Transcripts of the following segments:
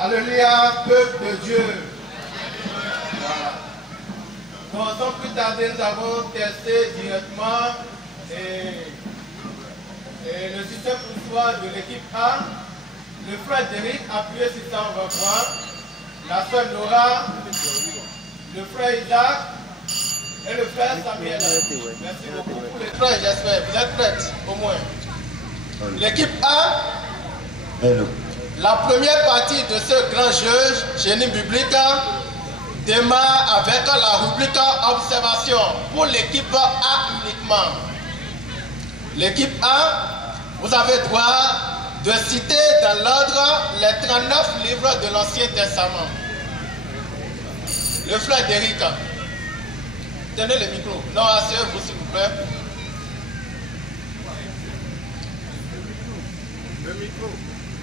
Alléluia, peuple de Dieu. Voilà. Donc, sans plus tarder, nous avons testé directement et le système poussoir de l'équipe A. Le frère Derrick, appuyé sur ça, on va voir. La soeur Nora, le frère Isaac et le frère Samuel. Merci beaucoup pour les frères, j'espère. Vous êtes prêts, au moins. L'équipe A, la première partie de ce grand jeu, génie biblique, démarre avec la rubrique observation pour l'équipe A uniquement. L'équipe A, vous avez droit de citer dans l'ordre les 39 livres de l'Ancien Testament. Le frère Derrick, tenez le micro. Non, asseyez-vous s'il vous plaît. Le micro.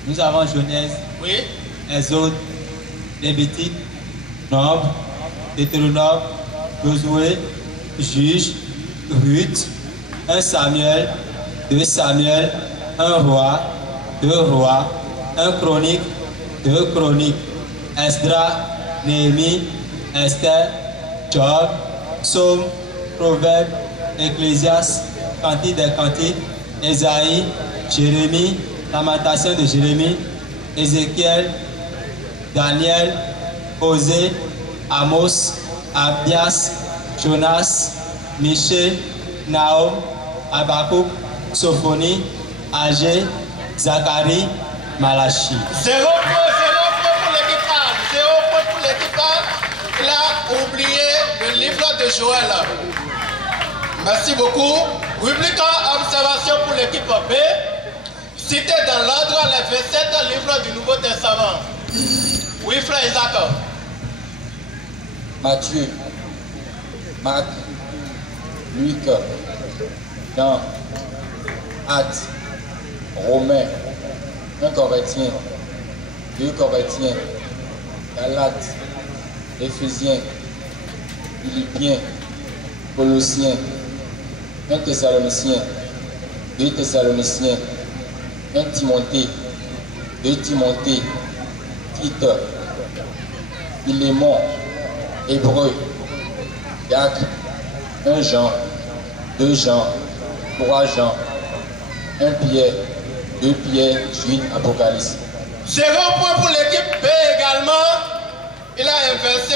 Nous avons Genèse, oui. Exode, Lévitique, Nombre, Deutéronome, Josué, Juge, Ruth, 1 Samuel, 2 Samuel, 1 roi, 2 rois, 1 chronique, 2 chroniques, Esdra, Néhémie, Esther, Job, Psaume, Proverbe, Ecclésiaste, Cantique des Cantiques, Ésaïe, Jérémie, Lamentation de Jérémie, Ézéchiel, Daniel, Osée, Amos, Abdias, Jonas, Michée, Nahum, Habakkuk, Sophonie, Agé, Zacharie, Malachi. 0 point pour l'équipe A. 0 point pour l'équipe A. Il a oublié le livre de Joël. Merci beaucoup. Rubrique observation pour l'équipe B. Cité dans l'ordre les 27 livres du Nouveau Testament. Oui, frère Isaac. Matthieu, Marc, Luc, Jean, Actes, Romains, 1 Corinthiens, 2 Corinthiens, Galates, Éphésiens, Philippiens, Colossiens, 1 Thessaloniciens, 2 Thessaloniciens, 1 Timothée, 2 Timothée, Tite, Philémon, Hébreu, Jacques, 1 Jean, 2 Jean, 3 Jean, 1 Pierre, 2 Pierre, Jude, Apocalypse. 0 point pour l'équipe B également. Il a inversé.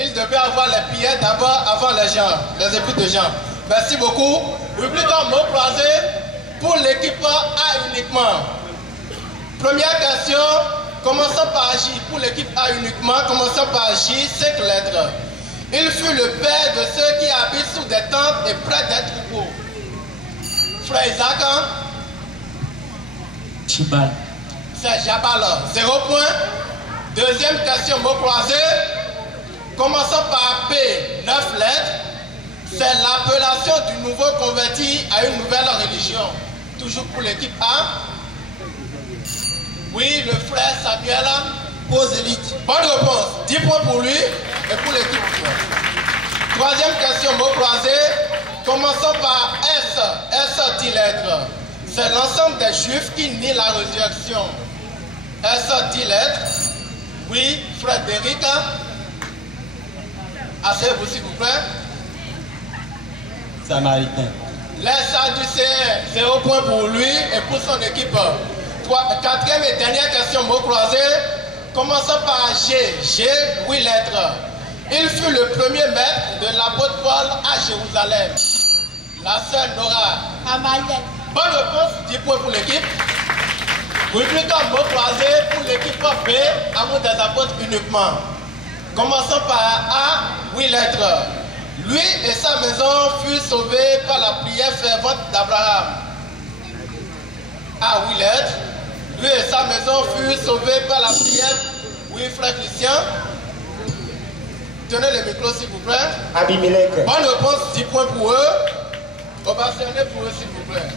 Il devait avoir les pierres d'abord avant les gens, les épîtres de Jean. Merci beaucoup. Rubrique en mots croisés pour l'équipe A uniquement. Première question. Commençons par J. Pour l'équipe A uniquement, commençons par J, 5 lettres. Il fut le père de ceux qui habitent sous des tentes et près des troupeaux. Frère Isaac. Chibal. C'est Jabal. 0 point. Deuxième question, mot croisé. Commençons par P, 9 lettres. C'est l'appellation du nouveau converti à une nouvelle religion. Toujours pour l'équipe A. Oui, le frère Samuel Posélite. Bonne réponse. 10 points pour lui et pour l'équipe. Troisième question, mot croisé. Commençons par S. S, 10 lettres. C'est l'ensemble des juifs qui nient la résurrection. S, 10 lettres. Oui, frère Derrick. Asseyez-vous s'il vous plaît. Samaritain. Les Sadducéens, 0 point pour lui et pour son équipe. Quatrième et dernière question, mot croisé. Commençons par G. G, 8 lettres. Il fut le premier maître de l'apôtre Paul à Jérusalem. La sœur Nora. Amalek. Bonne réponse, 10 points pour l'équipe. Rubrique en mots croisés pour l'équipe B, amour des apôtres uniquement. Commençons par A, 8 lettres. Lui et sa maison furent sauvés par la prière fervente d'Abraham. A, 8 lettres. Lui et sa maison furent sauvés par la prière. Oui, frère Christian. Tenez le micro s'il vous plaît. Abimelech. Bonne réponse, 10 points pour eux. Ovationné pour eux s'il vous plaît.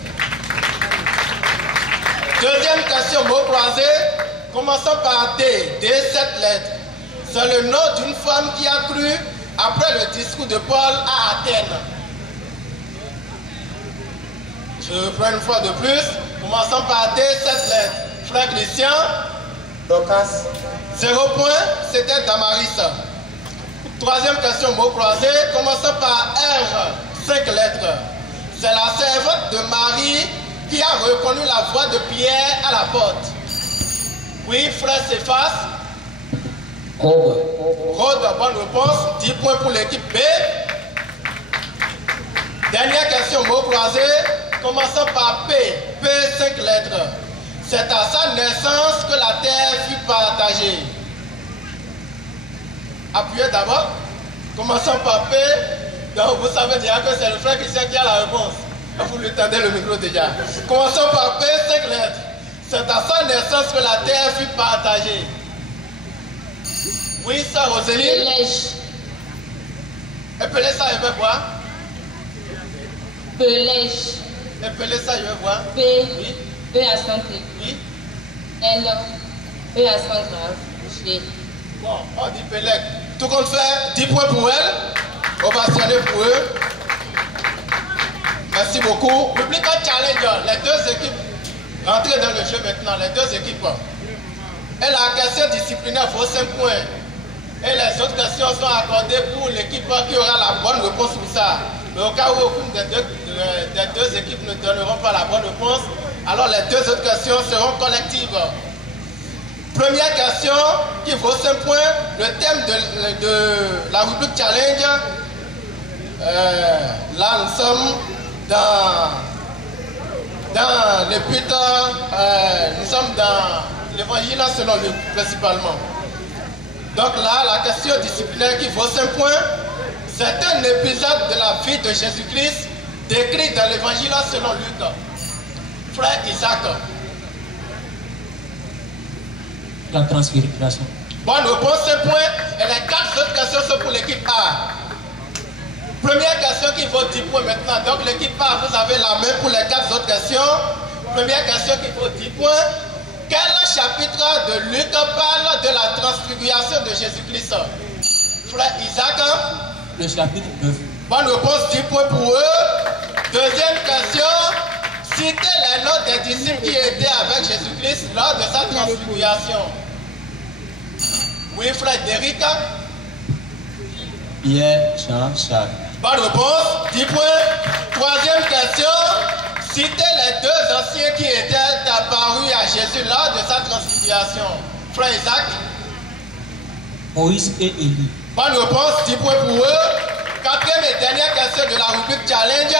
Deuxième question, mot croisé. Commençons par D. D, 7 lettres. C'est le nom d'une femme qui a cru après le discours de Paul à Athènes. Je reprends une fois de plus. Commençons par D, 7 lettres. Frère Christian. Dorcas. 0 point, c'était Damaris. Troisième question, mot croisé. Commençons par R, 5 lettres. C'est la servante de Marie qui a reconnu la voix de Pierre à la porte. Oui, frère Céphas. Rode. Rode, bonne réponse. 10 points pour l'équipe B. Dernière question, mot croisé. Commençons par P. P, 5 lettres. C'est à sa naissance que la terre fut partagée. Appuyez d'abord. Commençons par P. Donc vous savez déjà que c'est le frère Christian qui a la réponse. Vous lui tendez le micro déjà. Commençons par P, 5 lettres. C'est à sa naissance que la terre fut partagée. Oui, ça, Rosélie. Pelèche. Épelez ça, je vais voir. Pelèche. Épelez ça, je vais voir. P. Oui. E accent aigu. Oui. L. E accent grave. G. Bon, on dit Pélec. Tout compte fait, 10 points pour elle. Ovationné pour eux. Merci beaucoup. Public Challenge, les deux équipes. Rentrez dans le jeu maintenant, les deux équipes. Et la question disciplinaire vaut 5 points. Et les autres questions sont accordées pour l'équipe qui aura la bonne réponse pour ça. Mais au cas où aucune des deux équipes ne donneront pas la bonne réponse, alors les deux autres questions seront collectives. Première question qui vaut 5 points. Le thème de la rubrique challenge. Là, nous sommes dans l'épître, nous sommes dans l'évangile selon Luc, principalement. Donc là, la question disciplinaire qui vaut 5 points, c'est un épisode de la vie de Jésus-Christ décrit dans l'évangile selon Luc. Frère Isaac. La transfiguration. Bonne réponse, 5 points. Et les 4 autres questions sont pour l'équipe A. Première question qui vaut 10 points maintenant. Donc l'équipe A, vous avez la main pour les 4 autres questions. Première question qui vaut 10 points. Quel chapitre de Luc parle de la transfiguration de Jésus-Christ? Frère Isaac. Le chapitre 9. Bonne réponse, 10 points pour eux. Deuxième question. Citez les noms des disciples qui étaient avec Jésus-Christ lors de sa transfiguration. Oui, frère Derrick. Pierre, Jean, Jacques. Bonne réponse, 10 points. Troisième question. Citez les deux anciens qui étaient apparus à Jésus lors de sa transfiguration. Frère Isaac. Moïse et Élie. Bonne réponse, 10 points pour eux. Quatrième et dernière question de la rubrique challenge.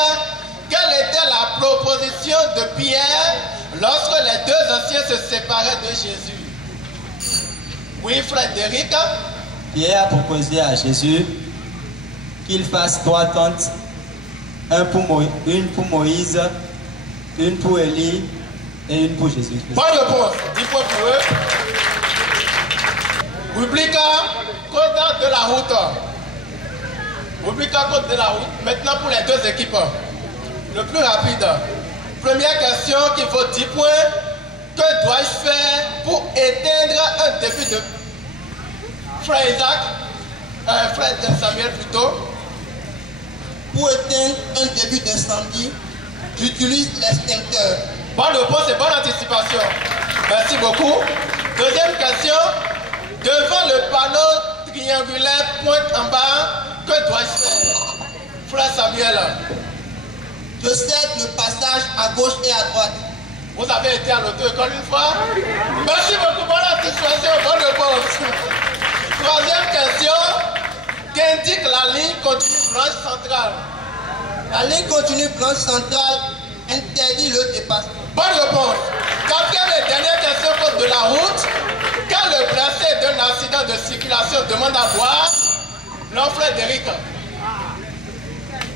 Quelle était la proposition de Pierre lorsque les deux anciens se séparaient de Jésus? Oui, frère Derrick. Pierre a proposé à Jésus qu'il fasse 3 tentes, une pour Moïse, une pour Élie et une pour Jésus. Bonne réponse, 10 points pour eux. Rubrique code de la route. Rubrique code de la route. Maintenant pour les deux équipes. Le plus rapide. Première question qui vaut 10 points. Que dois-je faire pour éteindre un début de... Frère Isaac, frère Samuel plutôt. Pour éteindre un début d'incendie, j'utilise l'extincteur. Bonne réponse et bonne anticipation. Merci beaucoup. Deuxième question. Devant le panneau triangulaire pointe en bas, que dois-je faire? Frère Samuel. Je cercle le passage à gauche et à droite. Vous avez été à l'auto-école une fois? Merci beaucoup, bonne anticipation, bonne réponse. Troisième question. Qu'indique la ligne continue blanche centrale? La ligne continue blanche centrale interdit le dépassement. Bonne réponse. Quatrième et dernière question code de la route. Quand le blessé d'un accident de circulation demande à boire, l'enfant d'Éric.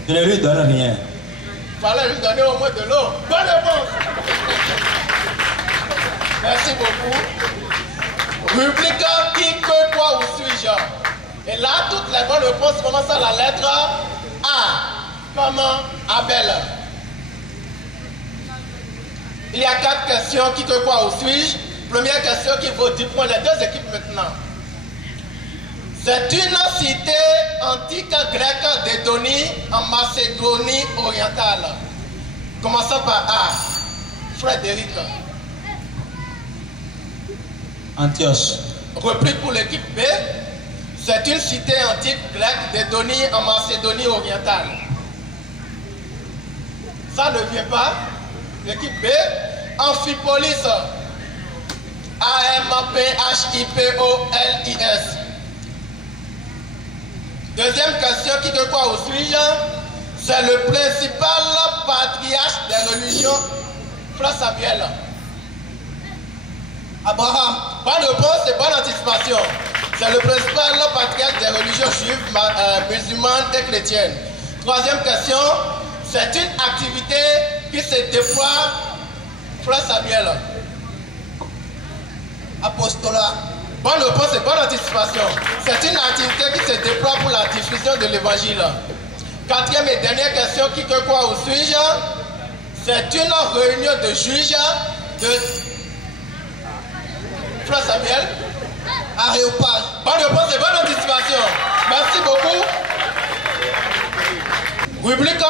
Je ne lui donne rien. Il fallait lui donner au moins de l'eau. Bonne réponse. Merci beaucoup. Rubrique qui, que, quoi, où suis-je? Et là, toutes les bonnes réponses commencent à la lettre A. Comme Abel. Il y a 4 questions. Qui, que, quoi, où suis-je? Première question qui vaut 10 points. Les deux équipes maintenant. C'est une cité antique grecque d'Édonie en Macédonie orientale. Commençons par A. Frédéric. Antioche. Repris pour l'équipe B, c'est une cité antique grecque d'Edonie en Macédonie orientale. Ça ne vient pas. L'équipe B, Amphipolis, A-M-P-H-I-P-O-L-I-S. Deuxième question, qui que quoi au suis-je? C'est le principal patriarche des religions. Frère Samuel. Abraham. Bonne réponse et bonne anticipation. C'est le principal patriarche des religions juives, musulmanes et chrétiennes. Troisième question, c'est une activité qui se déploie. Frère Samuel. Apostolat. Bonne réponse et bonne anticipation. C'est une activité qui se déploie pour la diffusion de l'évangile. Quatrième et dernière question, qui que quoi où suis-je? C'est une réunion de juges de Frère Samuel. Aréopage. Bonne réponse et bonne anticipation. Merci beaucoup. Rubrique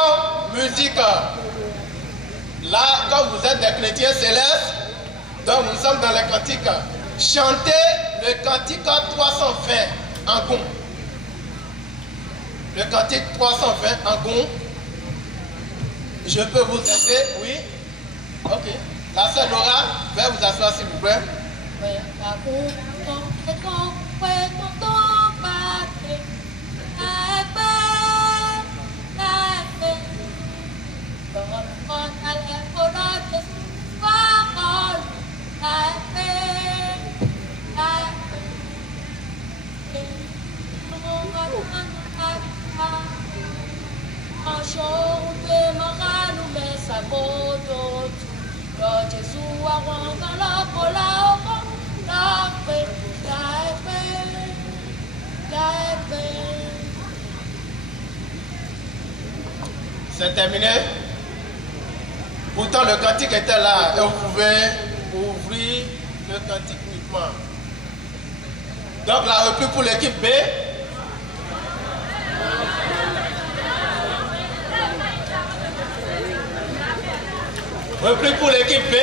musique. Là, comme vous êtes des chrétiens célestes, donc nous sommes dans les cantiques. Chantez le cantique 320 en gong. Le cantique 320 en gong. Je peux vous aider, oui? Ok. La sœur Laura, veuillez vous asseoir s'il vous plaît. C'est terminé. Pourtant le cantique était là et vous pouvez ouvrir le cantique uniquement. Donc la reprise pour l'équipe B. Repris pour l'équipe B.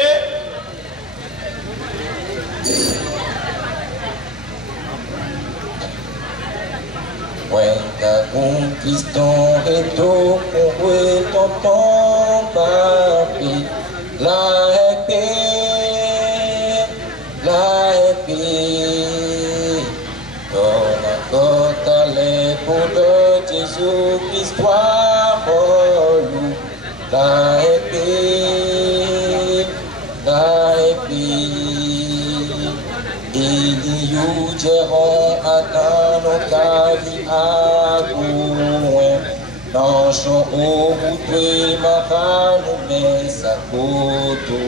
Cuenta un Cristo que tú con papi, la épée, dans la côte les pour de Jésus-Christ, la épée, il y eut atano kavi agoué, dans son haut bouté makanu mesa koto,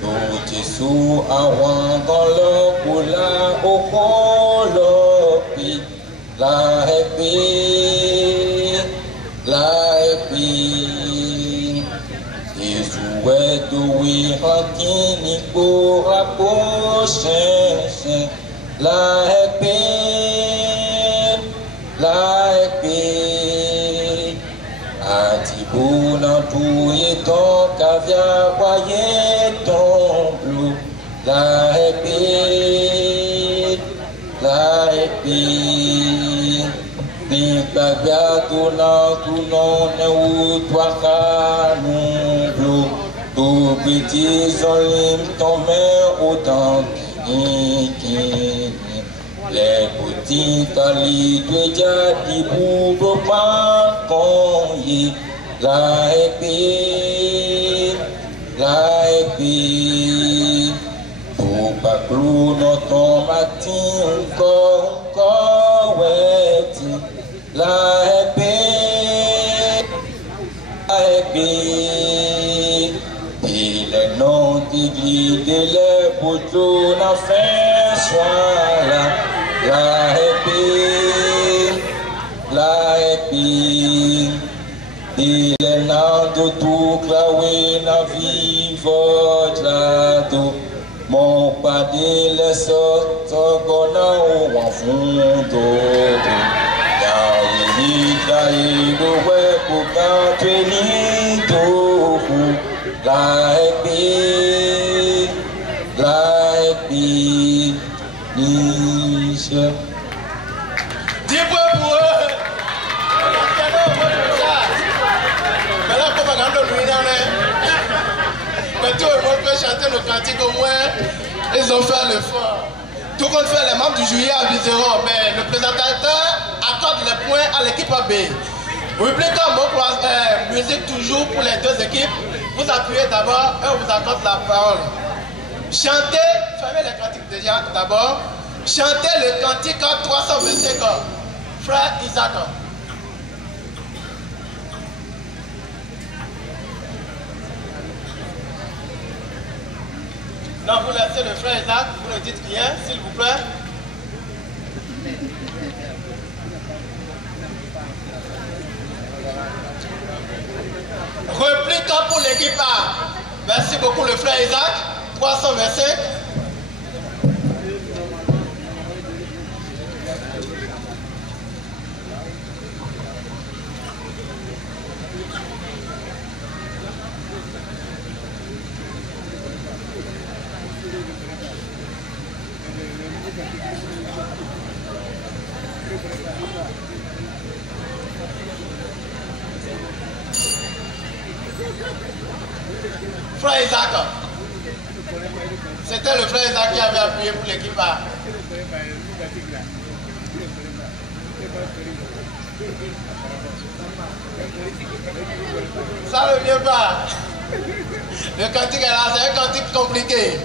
do Jésus awan dans le coula au colopi, la épée, Jésus est doué hakini pour approcher, la épée, Atibou dans tout et ton caviar, voyez ton bleu, la épée, Bibagya tout non ou toi canon bleu, tout petit solim ton mère autant les petits calis de jadi pour pas conyer, la épée, pour pas clou dans ton matin encore la épée, et les noms d'église de les poteaux n'a fait soit la épée, et les noms de tout claoué n'a vivre là-dedans. Mon padé les sortes qu'on a au fond d'autres. La épée, Niger. 10 points pour eux. Maintenant, comment mais tout le monde peut chanter le cantique au moins. Ils ont fait l'effort. Tout compte fait, les membres du jury aviseront, mais le présentateur accorde les points à l'équipe AB. Rubrique musique toujours pour les deux équipes. Vous appuyez d'abord et on vous accorde la parole. Chantez, fermez les cantiques déjà d'abord. Chantez le cantique 325, frère Isaac. Non, vous laissez le frère Isaac, vous ne dites rien, s'il vous plaît. Réplique pour l'équipe A. Merci beaucoup le frère Isaac. 325. Frère Isaac, c'était le frère Isaac qui avait appuyé pour l'équipe A. Ça ne vient pas. Le cantique est là, c'est un cantique compliqué.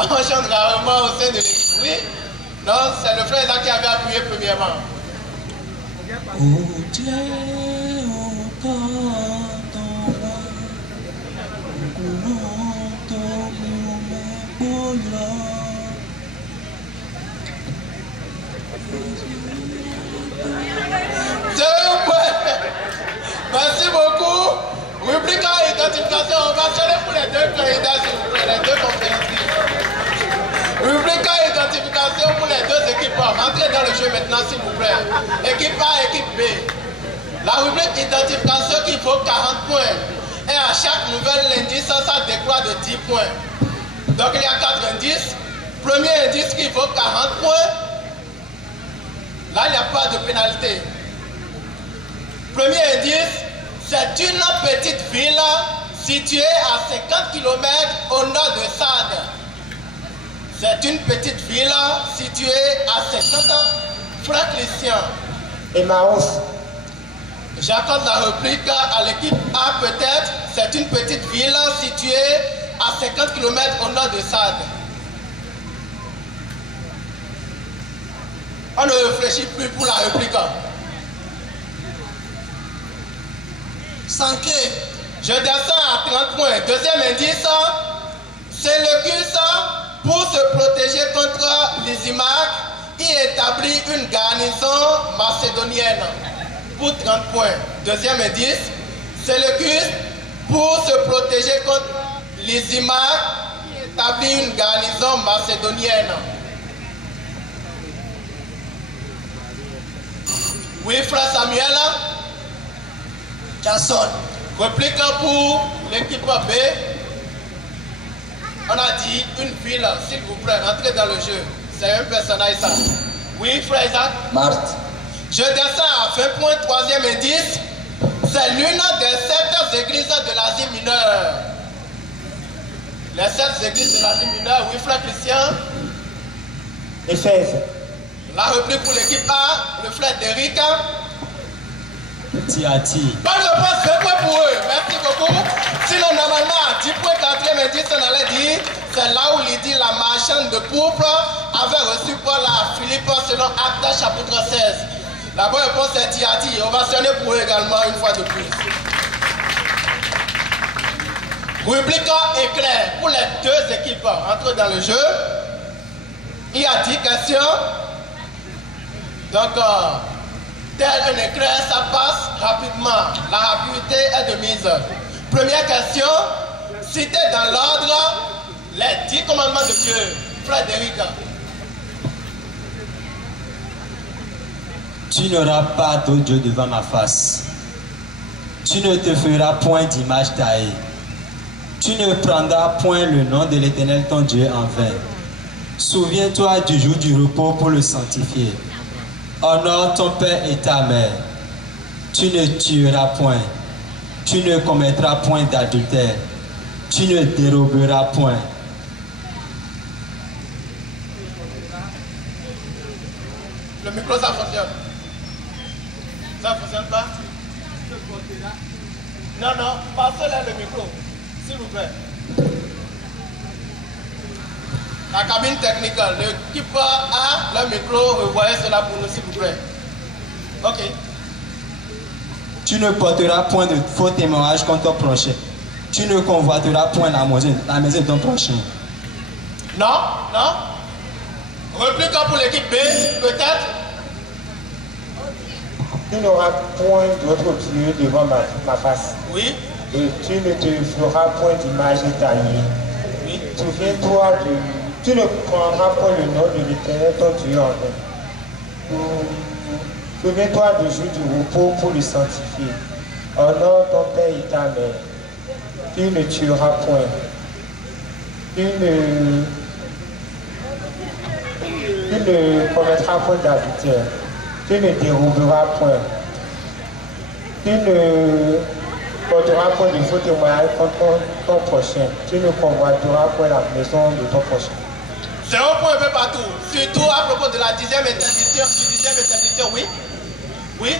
On chante rarement au sein de l'équipe. Oui? Non, c'est le frère Isaac qui avait appuyé premièrement. Oh Dieu, oh merci beaucoup. Rubrique à identification, on va chercher pour les deux candidats, s'il vous plaît, les deux conférences. Rubrique à identification pour les deux équipes. Entrez dans le jeu maintenant, s'il vous plaît. Équipe A, équipe B. La rubrique identification qui vaut 40 points. Et à chaque nouvel indice, ça décroît de 10 points. Donc il y a 4 indices. Premier indice qui vaut 40 points. Là, il n'y a pas de pénalité. Premier indice, c'est une petite ville située à 50 km au nord de Sade. C'est une petite ville située à 50 frères Christian. Emmaüs. J'accorde la réplique à l'équipe A peut-être. C'est une petite ville située à 50 km au nord de Sade. On ne réfléchit plus pour la réplique. Sanké. Je descends à 30 points. Deuxième indice, c'est le CUS pour se protéger contre les IMAC qui établit une garnison macédonienne pour 30 points. Deuxième indice, c'est le CUS pour se protéger contre les IMAC qui établit une garnison macédonienne. Oui, frère Samuel. Jason. Réplique pour l'équipe B. On a dit une ville, s'il vous plaît, rentrez dans le jeu. C'est un personnage ça. Oui, frère Isaac. Marthe. Je descends à 20 points, troisième indice. C'est l'une des 7 églises de l'Asie mineure. Les 7 églises de l'Asie mineure, oui, frère Christian. Éphèse. La réplique pour l'équipe A, le frère d'Eric. Tiati. Bonne réponse, 20 points pour eux. Merci beaucoup. Sinon, normalement, 10 points, quatrième indice, on allait dire, c'est là où il dit la marchande de pourpre avait reçu Paul à Philippe selon Actes chapitre 16. La bonne réponse est Tiati. On va sonner pour eux également une fois de plus. Rubrique éclair pour les deux équipes. Entrez dans le jeu. Il y a 10 questions. Donc, tel un éclair, ça passe rapidement. La rapidité est de mise. Première question. Citez dans l'ordre les 10 commandements de Dieu. Frédéric. Tu n'auras pas d'autre Dieu devant ma face. Tu ne te feras point d'image taillée. Tu ne prendras point le nom de l'Éternel ton Dieu en vain. Souviens-toi du jour du repos pour le sanctifier. Honore ton père et ta mère. Tu ne tueras point. Tu ne commettras point d'adultère. Tu ne déroberas point. Le micro, ça fonctionne. Ça ne fonctionne pas? Non, non, passez-là le micro, s'il vous plaît. La cabine technique, l'équipe a le micro, revoyez cela pour nous, s'il vous plaît. Ok. Tu ne porteras point de faux témoignages contre ton prochain. Tu ne convoiteras point la maison de ton prochain. Non, non. Réplique pour l'équipe B, peut-être. Tu n'auras point d'autre Dieu devant ma face. Oui. Et tu ne te feras point d'image taillée. Oui. Souviens-toi tu ne prendras point le nom de l'Éternel ton Dieu en vain. Souviens-toi du jour du repos pour le sanctifier. Honore ton père et ta mère. Tu ne tueras point. Tu ne commettras point d'adultère. Tu ne déroberas point. Tu ne porteras point de faux témoignages contre ton prochain. Tu ne convoiteras point la maison de ton prochain. C'est un point un peu partout. Surtout à propos de la 10e interdiction, oui. Oui.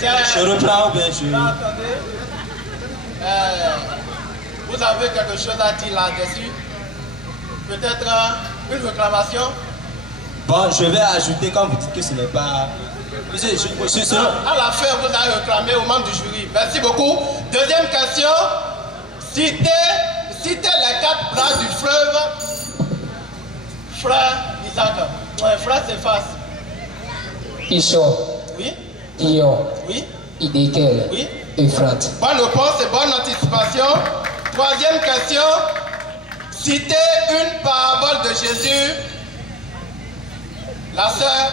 Je reprends bien sûr. Attendez. Vous avez quelque chose à dire là-dessus? Peut-être une réclamation? Bon, je vais ajouter, comme vous dites que ce n'est pas... À la fin, vous allez réclamer aux membres du jury. Merci beaucoup. Deuxième question. Citez les 4 branches du fleuve. Frère Isaac. Ouais, frère Céphas. Pishon. Oui. Ion. Oui. Idékel. Oui. Euphrate. Bonne réponse et bonne anticipation. Troisième question. Citez une parabole de Jésus. La sœur.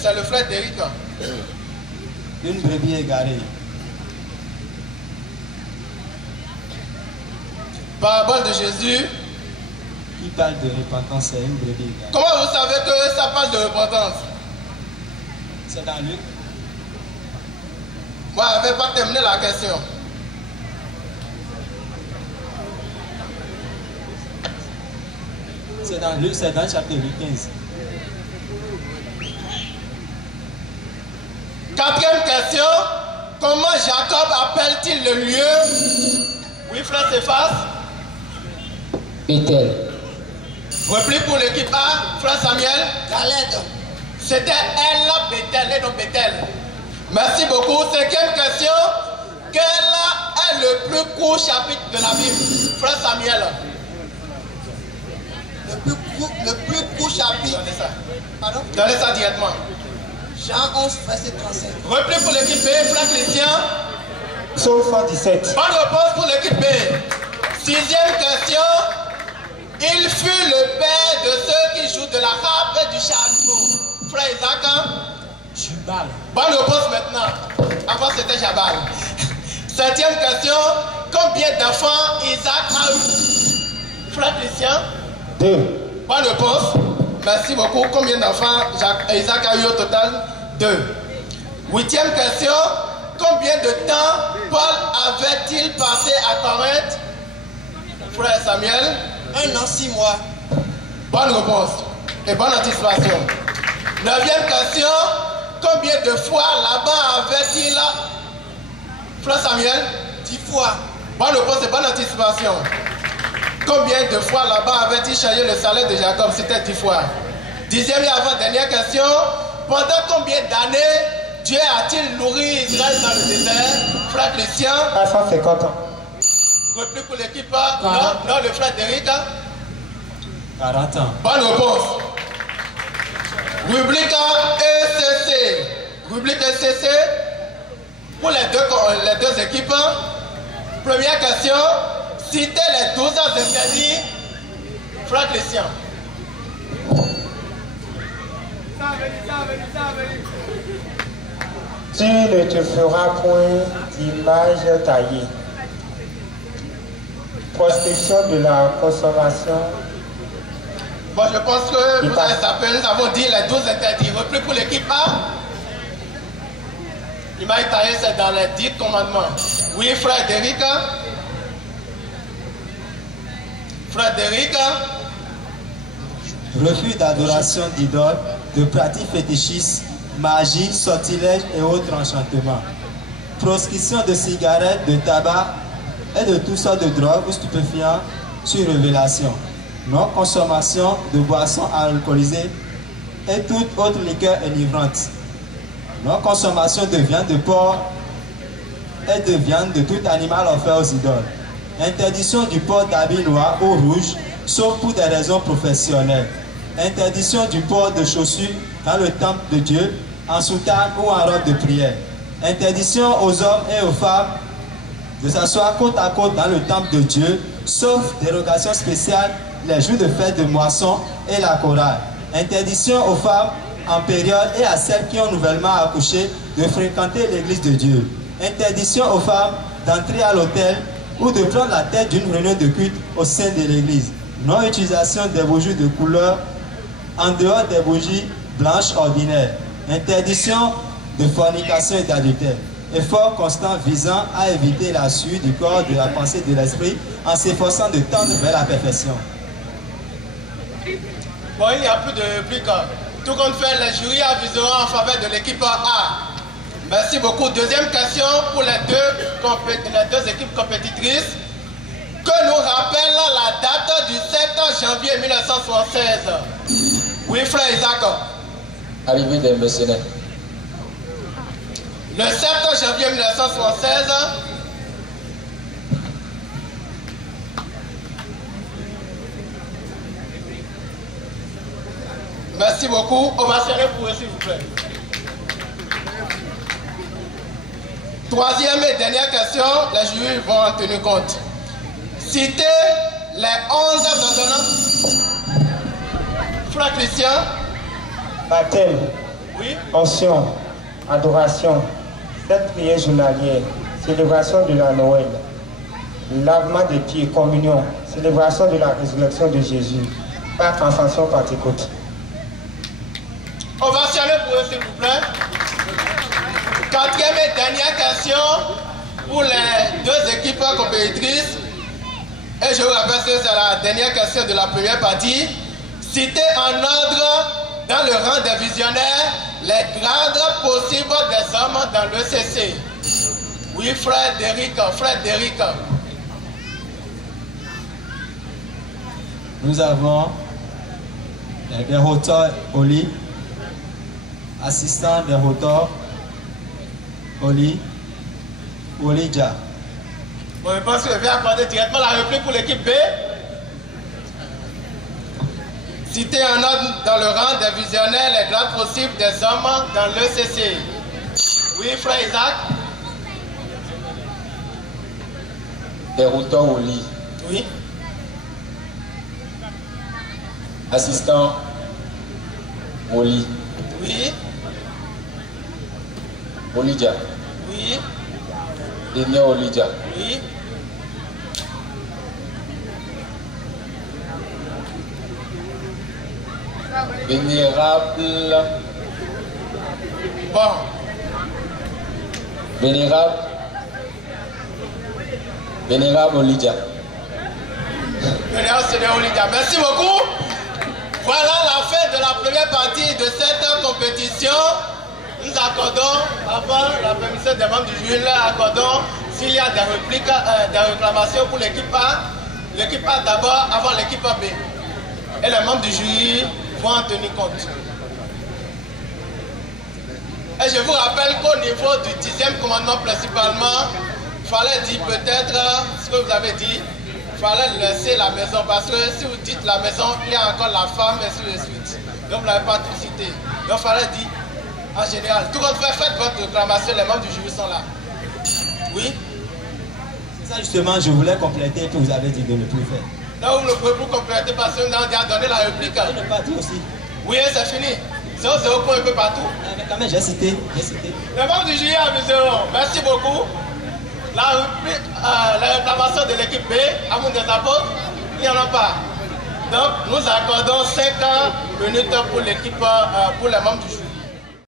C'est le frère d'Éric. Une brebis égarée. Parabole de Jésus. Qui parle de repentance, c'est une brebis égarée. Comment vous savez que ça parle de repentance? C'est dans Luc. Moi, je ne vais pas terminer la question. C'est dans Luc, c'est dans le chapitre 15. Quatrième question. Comment Jacob appelle-t-il le lieu? Oui, frère Céphas. Bethel. Réplique pour l'équipe A, frère Samuel. Galette. C'était elle, Bethel, et non Bethel. Merci beaucoup. Cinquième question. Quel est le plus court chapitre de la Bible? Frère Samuel. Le plus court chapitre. Donnez ça. Pardon? Donnez ça directement. Jean 11, verset 35. Réplique pour l'équipe B, frère Christian. Psaume 117. Bonne réponse pour l'équipe B. Sixième question. Il fut le père de ceux qui jouent de la harpe et du chameau. Frère Isaac. Jubal. Bonne réponse maintenant. Avant c'était Jabal. Septième question. Combien d'enfants Isaac a eu? Frère Christian. 2. Bonne réponse. Merci beaucoup. Combien d'enfants Isaac a eu au total? 2. Huitième question. Combien de temps Paul avait-il passé à Corinthe? Frère Samuel. 1 an, 6 mois. Bonne réponse. Et bonne anticipation. Neuvième question. Combien de fois là-bas avait-il? Frère Samuel. 10 fois. Bonne réponse et bonne anticipation. Combien de fois là-bas avait-il changé le salaire de Jacob? C'était 10 fois. Dixième et avant-dernière question. Pendant combien d'années Dieu a-t-il nourri Israël dans le désert? Frère Christian. 350 ans. Réplique pour l'équipe. Non, le frère d'Éric. 40 ans. Bonne réponse. Rubrique ECC. Rubrique ECC. Pour les deux équipes. Première question. Citez les 12 ans interdits. Frère Christian. Tu ne te feras point images taillées. Prospection de la consommation. Bon, je pense que vous avez sapé, nous avons dit les 12 interdits. Repris pour l'équipe A. L'image taillée, c'est dans les 10 commandements. Oui, Frédéric. Frédéric. Refus d'adoration d'idoles, de pratiques fétichistes, magie, sortilèges et autres enchantements. Proscription de cigarettes, de tabac et de toutes sortes de drogues ou stupéfiants sur révélation. Non-consommation de boissons alcoolisées et toute autre liqueur enivrante. Non-consommation de viande de porc et de viande de tout animal offert aux idoles. Interdiction du port d'habits noirs ou rouges, sauf pour des raisons professionnelles. Interdiction du port de chaussures dans le temple de Dieu, en soutane ou en robe de prière. Interdiction aux hommes et aux femmes de s'asseoir côte à côte dans le temple de Dieu, sauf dérogation spéciale les jours de fête de moisson et la chorale. Interdiction aux femmes en période et à celles qui ont nouvellement accouché de fréquenter l'église de Dieu. Interdiction aux femmes d'entrer à l'autel ou de prendre la tête d'une réunion de culte au sein de l'église. Non-utilisation des bougies de couleur en dehors des bougies blanches ordinaires. Interdiction de fornication et d'adultère. Effort constant visant à éviter la suite du corps, de la pensée, de l'esprit, en s'efforçant de tendre vers la perfection. Bon, il n'y a plus de répliques. Tout compte fait, les jurys aviseront en faveur de l'équipe A. Merci beaucoup. Deuxième question pour les deux équipes compétitrices. Que nous rappelle la date du 7 janvier 1976. Oui, frère Isaac. Arrivée des mercenaires. Le 7 janvier 1976. Merci beaucoup. On va serrer pour eux, s'il vous plaît. Troisième et dernière question, les jurys vont en tenir compte. Citez les 11 ordonnances. Frère Christian. Baptême. Oui. Onction. Adoration. 7 prières journalières. Célébration de la Noël. Lavement des pieds. Communion. Célébration de la résurrection de Jésus. Pâques, Ascension, Pentecôte. On va serrer pour eux, s'il vous plaît. Quatrième et dernière question pour les deux équipes compétitrices. Et je vous rappelle que c'est la dernière question de la première partie. Citez en ordre, dans le rang des visionnaires, les grades possibles des hommes dans l'ECC. Oui, frère Derrick. Nous avons des auteurs Oli, assistant des auteurs Olidja. Bon, je pense que je vais accorder directement la réplique pour l'équipe B. Citer en ordre dans le rang des visionnaires les grades possibles des hommes dans l'ECC. Oui, frère Isaac. Des routeurs au lit. Oui. Assistant au lit. Oui. Olidja. Oui. Denia Olidja. Oui. Vénérable. Bon. Vénérable Olidja. Vénérable Seigneur Olidja. Merci beaucoup. Voilà la fin de la première partie de cette compétition. Nous accordons, avant la permission des membres du jury, accordons s'il y a des répliques, des réclamations pour l'équipe A. L'équipe A d'abord, avant l'équipe B. Et les membres du jury vont en tenir compte. Et je vous rappelle qu'au niveau du 10e commandement principalement, il fallait dire peut-être ce que vous avez dit, il fallait laisser la maison, parce que si vous dites la maison, il y a encore la femme et ainsi de suite. Donc vous n'avez pas tout cité. Donc il fallait dire en général. Tout compte fait, faites votre réclamation, les membres du jury sont là. Oui? Ça justement, je voulais compléter que vous avez dit de ne plus faire. Non, vous ne pouvez plus compléter parce que nous avons déjà donné la réplique. Je ne pas dit aussi. Oui, c'est fini. 0-0 points un peu partout. Mais quand même, j'ai cité. Les membres du jury aviseront. Merci beaucoup. La réclamation de l'équipe B, Amour des Apôtres, il n'y en a pas. Donc, nous accordons 5 minutes pour l'équipe, pour les membres du jury.